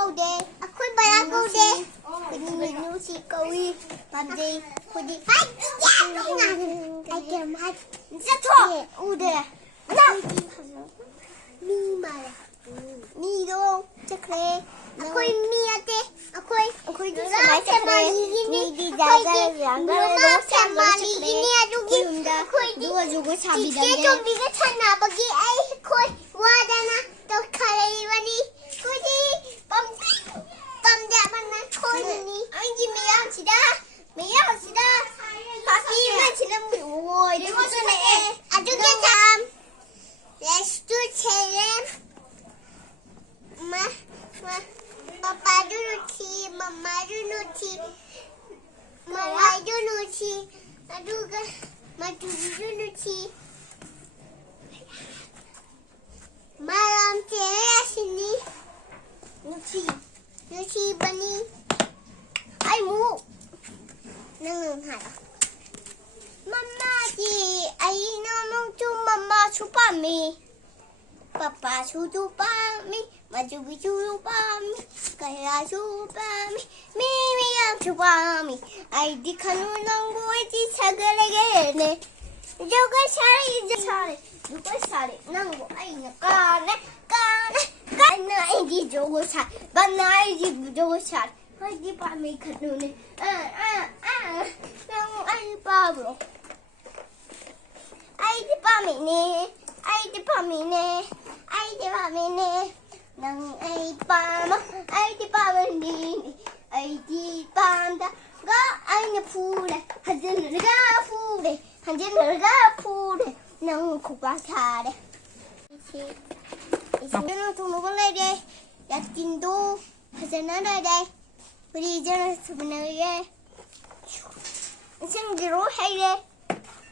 câu D. Ako'y bala câu D. Pwede mo si Kawi. Pabdi. Pwede. Hay! Ay, kemat. Sa to! Ude. Mi mara. Mi dong. Chakre. Ako'y mi ate. Ako'y doon sa may chakre. Mi di dagal. Luma sa mali. Ini adugi. Ako'y di. Sige 좀 비가 찬나. Bagi ay ako'y wada na. To kalaiwani. Kuji. Pamjaman na koini. Ay, 미안합니다. 미안합니다. 바뀌면 지금 오 이런 거잖아. 아주 괜찮. Let's do challenge. Papa도 놓지, mamma도 놓지, mam마도 놓지, 마두도 놓지. 마람 제하시니 놓지 버니. Ay mo. Nangunghara. Mama ay naman to mama supami. Papa supami. Majubi supami. Kaya supami. Mimi ang supami. Ay di kanunang buhay di sagalagene. Joga sari di sari. Joga sari. Nanggo ay nakane. Kana ay di joga sari. Bana ay di joga sari. Ay, di pa may kanuni. Nang ay Pablo. Ay, di pa mini. Ay, di pa mini. Ay, di pa mini. Nang ay Pama. Ay, di pa mini. Ay, di pa da. Ga ay na pule. Hadin ga pule. Hadin ga pule. Nang kubasare. 이제는 또 먹을 래. 야틴도 하잖아 래. 우리 이제는 수분하게 생기로 해래.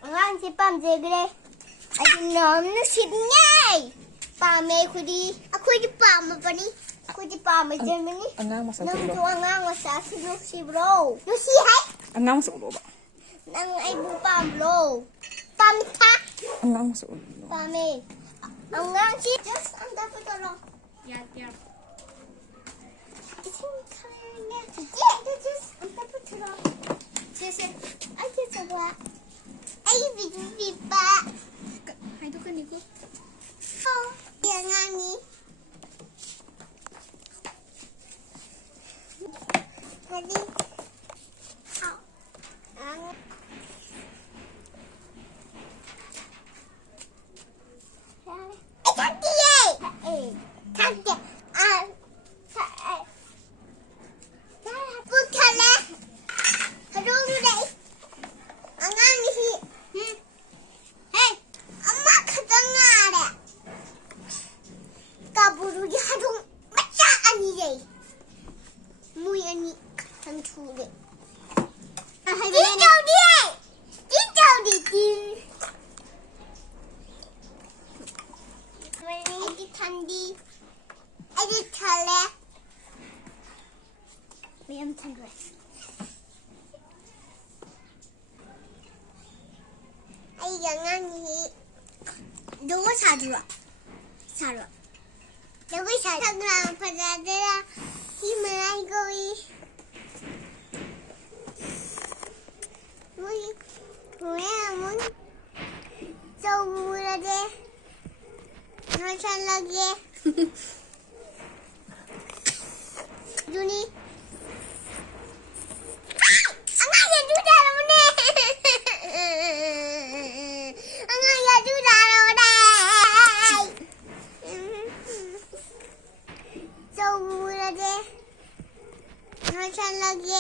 한시 밤새 그래. 아직 너무 쉽네. 밤에 구리. 구리 밤에 버니. 구리 밤에 젊은이. 너무 좋아 ngang sa sibro. Lucy hay. Angang sa ulo ba? Nang ay bu pamlo. Pamta. Angang sa ulo. Pame. Angang si. Just anda putolo. Yeah. Ay, bibi-biba. Hai tu kan iku. Oh, dia nyanyi. Tadi. Cantik. 부르기 하동 맞자 아니래. 무연이 한투래. 띠저리 애기 탄디. 애기 탈래. 미안 탄래. 아이 영양이 누구 사주라. 누구 사주라 받아들라 힘을 알고이. 뭐야 뭐 저우라게 나살라게 눈이 Nasa lagi.